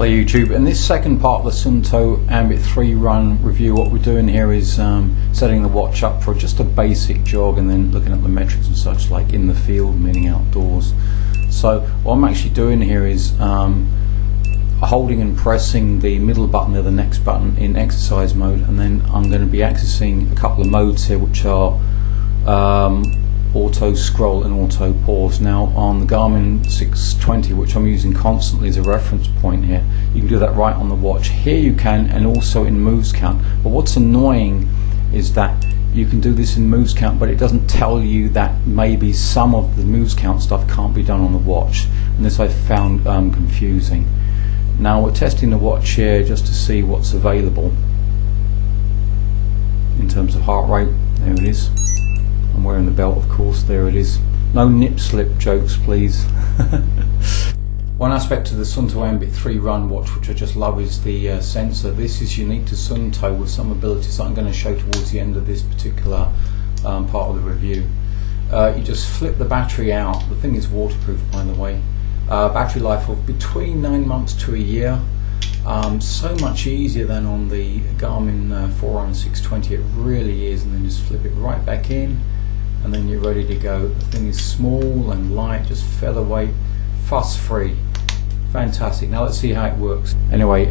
Hello YouTube. In this second part of the Suunto Ambit3 run review, what we're doing here is setting the watch up for just a basic jog and then looking at the metrics and such, like in the field, meaning outdoors. So what I'm actually doing here is holding and pressing the middle button or the next button in exercise mode, and then I'm going to be accessing a couple of modes here, which are auto scroll and auto pause. Now on the Garmin 620, which I'm using constantly as a reference point here, you can do that right on the watch. Here you can, and also in Movescount. But what's annoying is that you can do this in Movescount, but it doesn't tell you that maybe some of the Movescount stuff can't be done on the watch, and this I found confusing. Now we're testing the watch here just to see what's available in terms of heart rate. There it is. I'm wearing the belt, of course. There it is. No nip slip jokes, please. One aspect of the Suunto Ambit3 run watch which I just love is the sensor. This is unique to Suunto with some abilities that I'm going to show towards the end of this particular part of the review. You just flip the battery out. The thing is waterproof, by the way. Battery life of between 9 months to a year. So much easier than on the Garmin Forerunner 620. It really is. And then just flip it right back in, and then you're ready to go. The thing is small and light, just featherweight, fuss free. Fantastic. Now let's see how it works. Anyway,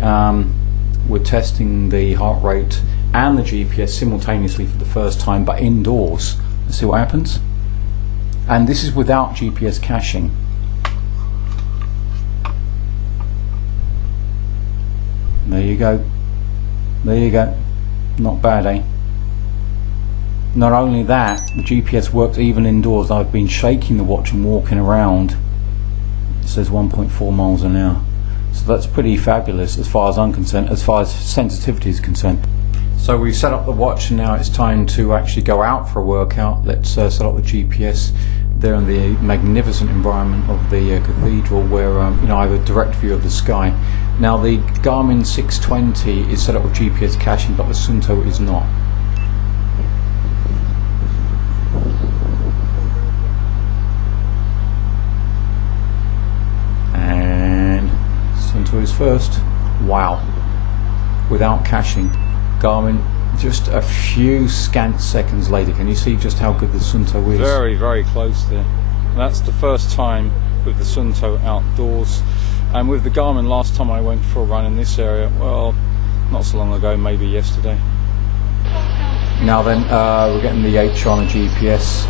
we're testing the heart rate and the GPS simultaneously for the first time, but indoors. Let's see what happens. And this is without GPS caching. There you go. There you go. Not bad, eh? Not only that, the GPS works even indoors. I've been shaking the watch and walking around. It says 1.4 miles an hour. So that's pretty fabulous as far as I'm concerned, as far as sensitivity is concerned. So we've set up the watch, and now it's time to actually go out for a workout. Let's set up the GPS there in the magnificent environment of the cathedral, where you know, I have a direct view of the sky. Now the Garmin 620 is set up with GPS caching, but the Suunto is not. And Suunto is first. Wow. Without caching. Garmin just a few scant seconds later. Can you see just how good the Suunto is? Very, very close there. That's the first time with the Suunto outdoors. And with the Garmin, last time I went for a run in this area, well, not so long ago, maybe yesterday. Now then, we're getting the HR on the GPS.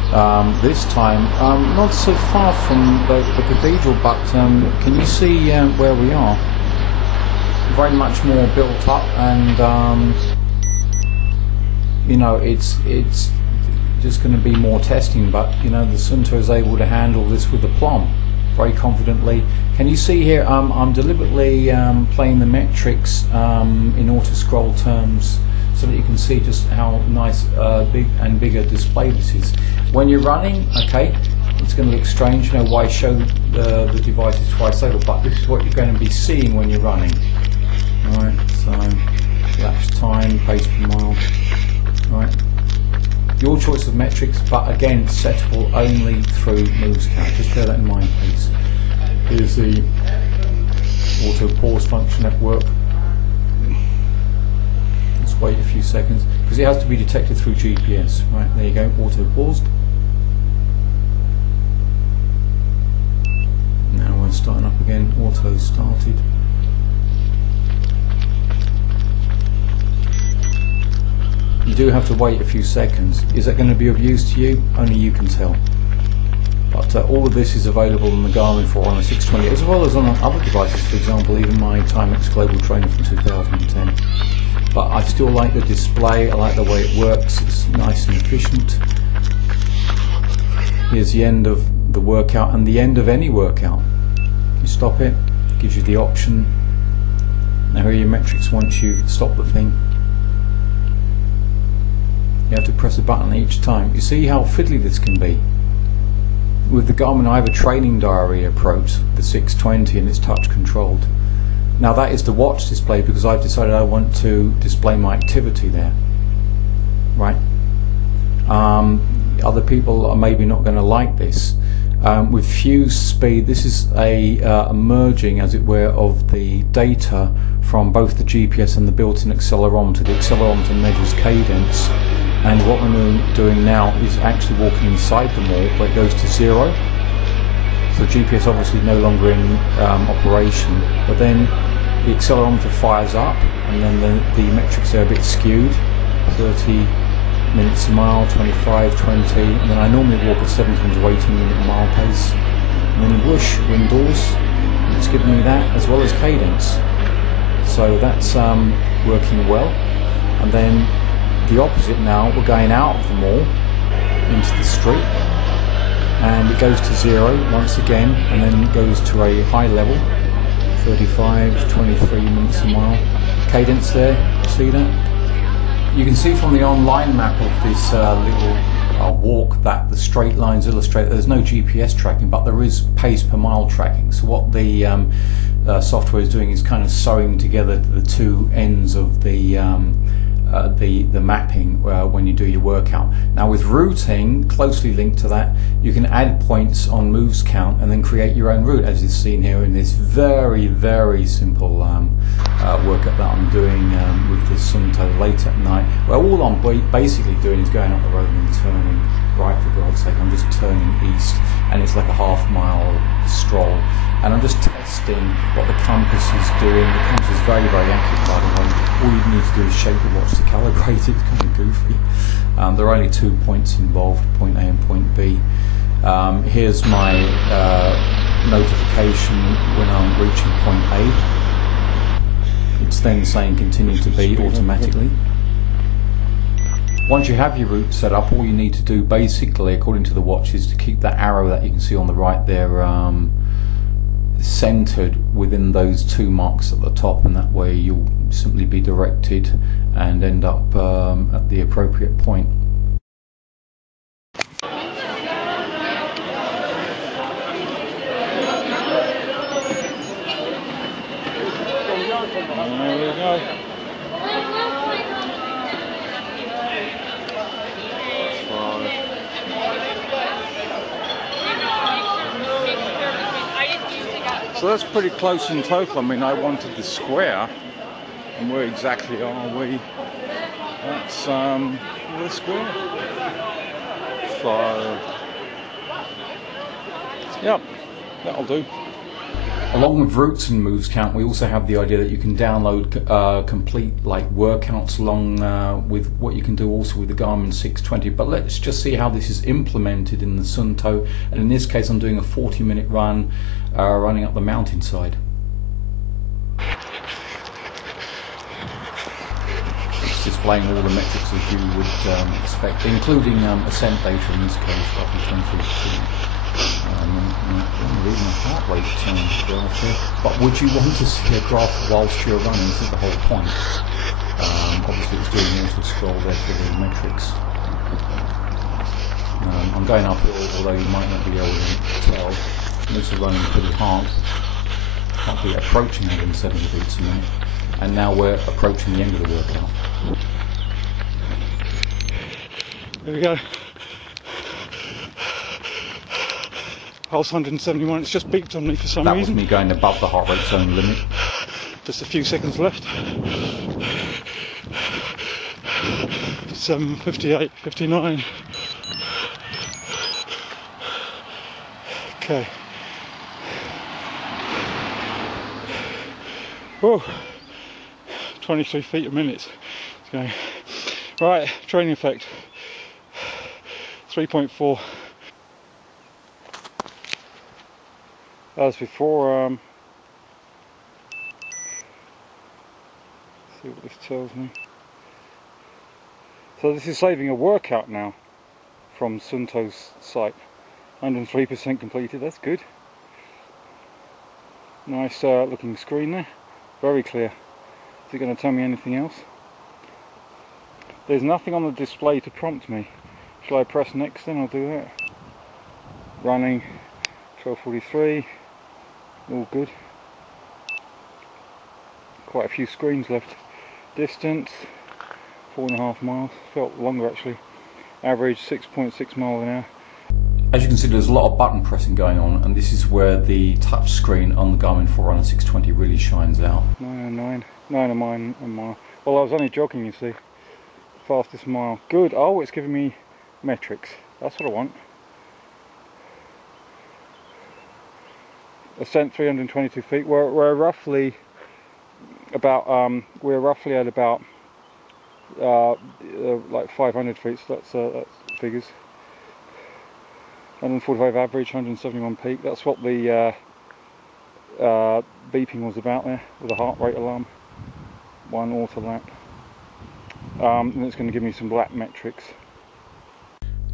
This time, not so far from the cathedral, but can you see where we are? Very much more built up, and you know, it's just going to be more testing, but you know, the Suunto is able to handle this with aplomb, very confidently. Can you see here, I'm deliberately playing the metrics in auto scroll terms so that you can see just how nice big and bigger display this is. When you're running, okay, it's going to look strange, you know, why show the devices twice over, but this is what you're going to be seeing when you're running. Alright, so lapse time, pace per mile. Alright, your choice of metrics, but again settable only through Movescount. Just bear that in mind, please. Here's the auto pause function at work. Let's wait a few seconds because it has to be detected through GPS. Right, there you go, auto paused. Now we're starting up again, auto started. You do have to wait a few seconds. Is that going to be of use to you? Only you can tell. But all of this is available on the Garmin Forerunner 620, as well as on other devices, for example, even my Timex Global Trainer from 2010. But I still like the display, I like the way it works, it's nice and efficient. Here's the end of the workout, and the end of any workout. You stop it, gives you the option. Now here are your metrics once you stop the thing. You have to press a button each time. You see how fiddly this can be. With the Garmin, I have a training diary approach, the 620, and it's touch controlled. Now that is the watch display because I've decided I want to display my activity there. Right? Other people are maybe not going to like this. with fuse speed. This is a merging, as it were, of the data from both the GPS and the built-in accelerometer. The accelerometer measures cadence, and what we're doing now is actually walking inside the mall where it goes to 0. So the GPS obviously no longer in operation, but then the accelerometer fires up, and then the metrics are a bit skewed, 30 minutes a mile, 25, 20, and then I normally walk at 17 to 18 minute a mile pace, and then whoosh, windows, and it's giving me that as well as cadence. So that's working well. And then the opposite now, we're going out of the mall into the street, and it goes to 0 once again, and then goes to a high level, 35, 23 minutes a mile. Cadence there, see that? You can see from the online map of this little walk that the straight lines illustrate there's no GPS tracking, but there is pace per mile tracking. So what the software is doing is kind of sewing together the two ends of the mapping when you do your workout. Now with routing, closely linked to that, you can add points on Movescount and then create your own route, as is seen here in this very, very simple workout that I'm doing with the Suunto late at night. Well, all I'm basically doing is going up the road and turning right, for God's sake. I'm just turning east, and it's like a half-mile stroll, and I'm just testing what the compass is doing. The compass is very, very accurate, by the way. All you need to do is shake the watch to calibrate it. It's kind of goofy. There are only 2 points involved, point A and point B. Here's my notification when I'm reaching point A. It's then saying continue to B automatically. Once you have your route set up, all you need to do basically, according to the watch, is to keep that arrow that you can see on the right there centered within those 2 marks at the top, and that way you'll simply be directed and end up at the appropriate point. There we go. So that's pretty close in total. I mean, I wanted the square, and where exactly are we? That's the square. So, yep, that'll do. Along with routes and Movescount, we also have the idea that you can download complete workouts along with what you can do also with the Garmin 620. But let's just see how this is implemented in the Suunto. And in this case, I'm doing a 40-minute run, running up the mountainside. It's displaying all the metrics as you would expect, including ascent data in this case, roughly 23%. Reading a heart rate graph here. But would you want to see a graph whilst you're running? This is the whole point. Obviously it's doing auto scroll there for the metrics. I'm going uphill, although you might not be able to tell. This is running pretty hard. Can't be approaching 170 beats a minute. And now we're approaching the end of the workout. There we go. Pulse 171, it's just beeped on me for some reason. That was me going above the heart rate zone limit. Just a few seconds left. 57, 58, 59. Okay. Whoa. 23 feet a minute. It's going. Right, training effect. 3.4. As before, see what this tells me. So this is saving a workout now from Suunto's site. 103% completed, that's good. Nice looking screen there, very clear. Is it going to tell me anything else? There's nothing on the display to prompt me. Shall I press next then? I'll do that. Running 12:43. All good. Quite a few screens left. Distance 4.5 miles. Felt longer actually. Average 6.6 miles an hour. As you can see, there's a lot of button pressing going on, and this is where the touch screen on the Garmin Forerunner 620 really shines out. 9 a mile. Well, I was only jogging, you see. Fastest mile. Good. Oh, it's giving me metrics. That's what I want. Ascent 322 feet. We're roughly about at about like 500 feet. So that's figures. 145 average, 171 peak. That's what the beeping was about there, with a heart rate alarm. 1 auto lap. And it's going to give me some black metrics.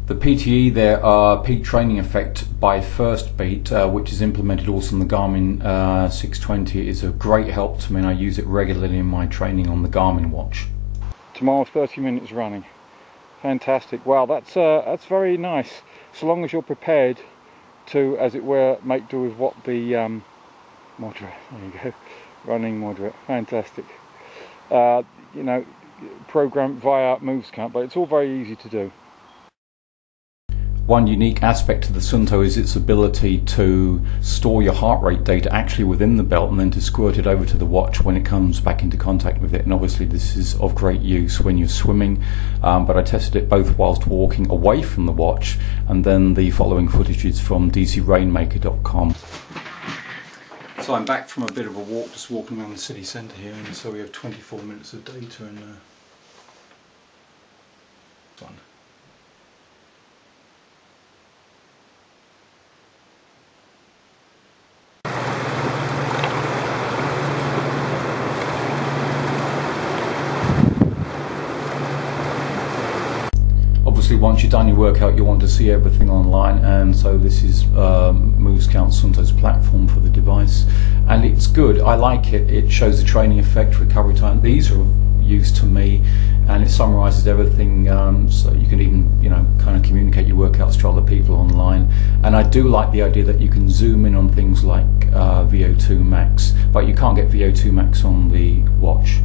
The PTE there, peak training effect by first beat, which is implemented also in the Garmin 620, is a great help to me, and I use it regularly in my training on the Garmin watch. Tomorrow 30 minutes running. Fantastic. Wow, that's very nice. So long as you're prepared to, as it were, make do with what the moderate, there you go, running moderate, fantastic. You know, programmed via Movescount, but it's all very easy to do. One unique aspect of the Suunto is its ability to store your heart rate data actually within the belt and then to squirt it over to the watch when it comes back into contact with it. And obviously this is of great use when you're swimming, but I tested it both whilst walking away from the watch, and then the following footage is from dcrainmaker.com. So I'm back from a bit of a walk, just walking around the city centre here, and so we have 24 minutes of data and fun. Obviously, once you've done your workout, you want to see everything online, and so this is Movescount Suunto's platform for the device, and it's good. I like it. It shows the training effect, recovery time. These are of use to me, and it summarises everything, so you can even, you know, kind of communicate your workouts to other people online. And I do like the idea that you can zoom in on things like VO2 max, but you can't get VO2 max on the watch.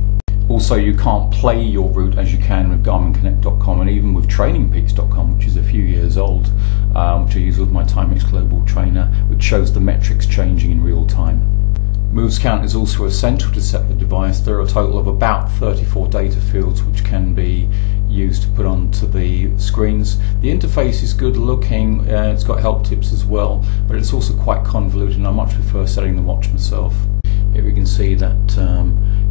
Also, you can't play your route as you can with GarminConnect.com and even with TrainingPeaks.com, which is a few years old, which I use with my Timex Global Trainer, which shows the metrics changing in real time. Movescount is also essential to set the device. There are a total of about 34 data fields which can be used to put onto the screens. The interface is good looking, it's got help tips as well, but it's also quite convoluted, and I much prefer setting the watch myself. Here we can see that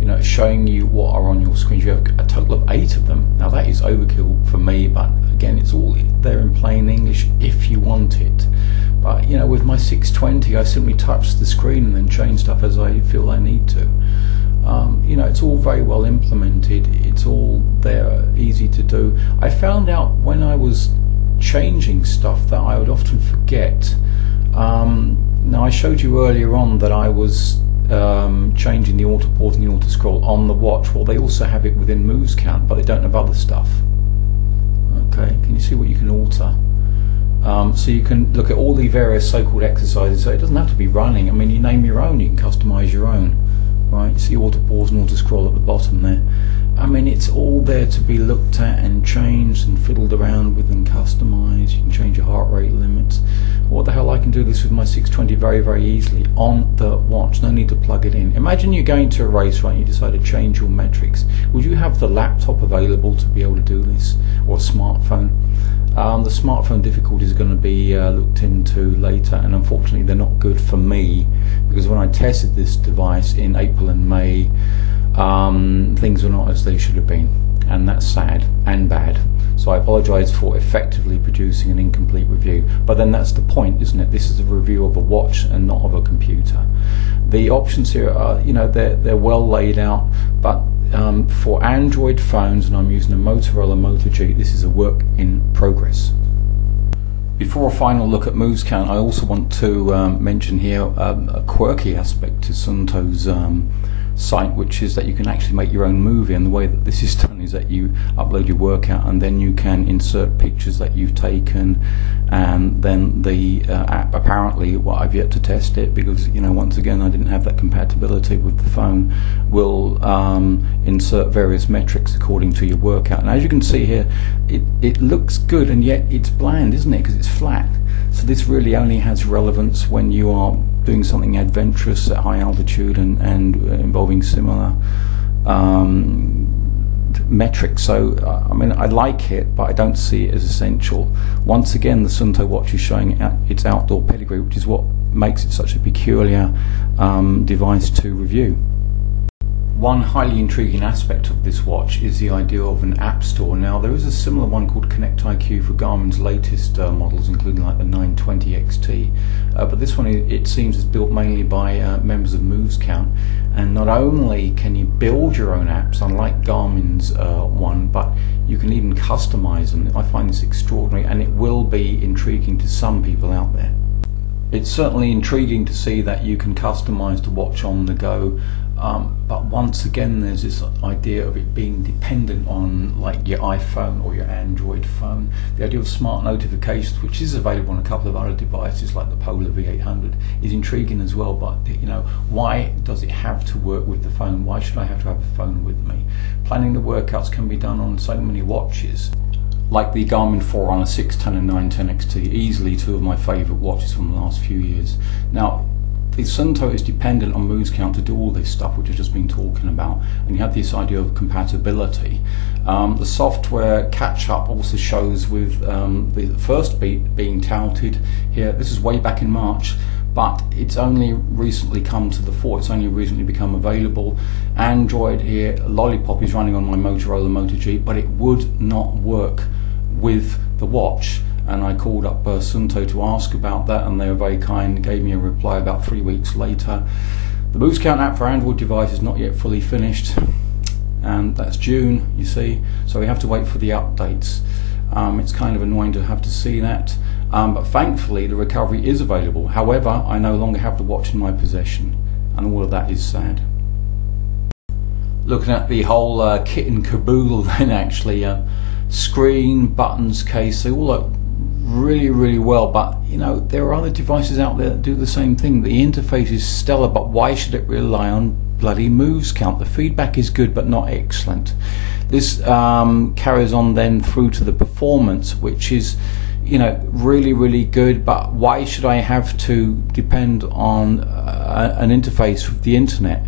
you know, it's showing you what are on your screens. You have a total of 8 of them. Now that is overkill for me, but again, it's all there in plain English if you want it. But you know, with my 620, I simply touch the screen and then change stuff as I feel I need to. You know, it's all very well implemented. It's all there, easy to do. I found out when I was changing stuff that I would often forget. Now I showed you earlier on that I was changing the auto pause and the auto scroll on the watch. Well, they also have it within Movescount, but they don't have other stuff. Okay, can you see what you can alter? So you can look at all the various so-called exercises. So it doesn't have to be running. I mean, you name your own, you can customize your own, right? See auto pause and auto scroll at the bottom there. I mean, it's all there to be looked at and changed and fiddled around with and customized. You can change your heart rate limits. What the hell, I can do this with my 620 very, very easily on the watch. No need to plug it in. Imagine you're going to a race, right? You decide to change your metrics. Would you have the laptop available to be able to do this, or a smartphone? The smartphone difficulties are going to be looked into later, and unfortunately they're not good for me, because when I tested this device in April and May, things were not as they should have been, and that's sad and bad. So I apologise for effectively producing an incomplete review, but then that's the point, isn't it? This is a review of a watch and not of a computer. The options here are, you know, they're well laid out, but for Android phones, and I'm using a Motorola Moto G, this is a work in progress. Before a final look at Movescount, I also want to mention here a quirky aspect to Suunto's site, which is that you can actually make your own movie, and the way that this is done is that you upload your workout and then you can insert pictures that you've taken, and then the app, apparently, well, I've yet to test it because, you know, once again I didn't have that compatibility with the phone, will insert various metrics according to your workout. And as you can see here, it looks good, and yet it's bland, isn't it, because it's flat. So this really only has relevance when you are doing something adventurous at high altitude and involving similar metrics. So I mean, I like it, but I don't see it as essential. Once again, the Suunto watch is showing its outdoor pedigree, which is what makes it such a peculiar device to review. One highly intriguing aspect of this watch is the idea of an app store. Now, there is a similar one called Connect IQ for Garmin's latest models, including like the 920 XT. But this one, it seems, is built mainly by members of Movescount. And not only can you build your own apps, unlike Garmin's one, but you can even customize them. I find this extraordinary, and it will be intriguing to some people out there. It's certainly intriguing to see that you can customize the watch on the go. But once again, there's this idea of it being dependent on like your iPhone or your Android phone. The idea of smart notifications, which is available on a couple of other devices like the Polar V800, is intriguing as well. But you know, why does it have to work with the phone? Why should I have to have the phone with me? Planning the workouts can be done on so many watches, like the Garmin Forerunner 610 and 910 XT, easily two of my favourite watches from the last few years. Now, the Suunto is dependent on Movescount to do all this stuff which I've just been talking about, and you have this idea of compatibility. The software catch-up also shows with the first beat being touted here. This is way back in March, but it's only recently come to the fore. It's only recently become available. Android here, Lollipop, is running on my Motorola Moto G, but it would not work with the watch. And I called up Suunto to ask about that, and they were very kind, gave me a reply about 3 weeks later. The Movescount app for Android device is not yet fully finished, and that's June, you see, so we have to wait for the updates. It's kind of annoying to have to see that, but thankfully the recovery is available. However, I no longer have the watch in my possession, and all of that is sad. Looking at the whole kit and caboodle then, actually, screen, buttons, case, they all look really well, but you know, there are other devices out there that do the same thing. The interface is stellar, but why should it rely on bloody Movescount? The feedback is good but not excellent. This carries on then through to the performance, which is, you know, really good, but why should I have to depend on an interface with the internet?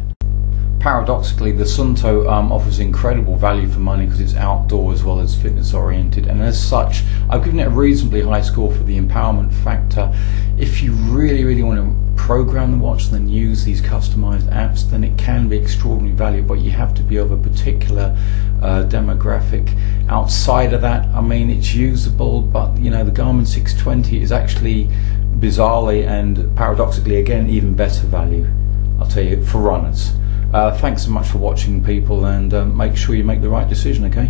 Paradoxically, the Suunto offers incredible value for money because it's outdoor as well as fitness oriented, and as such I've given it a reasonably high score for the empowerment factor. If you really want to program the watch and then use these customized apps, then it can be extraordinary value, but you have to be of a particular demographic. Outside of that, I mean, it's usable, but you know, the Garmin 620 is actually bizarrely and paradoxically again even better value, I'll tell you, for runners. Thanks so much for watching, people, and make sure you make the right decision, okay?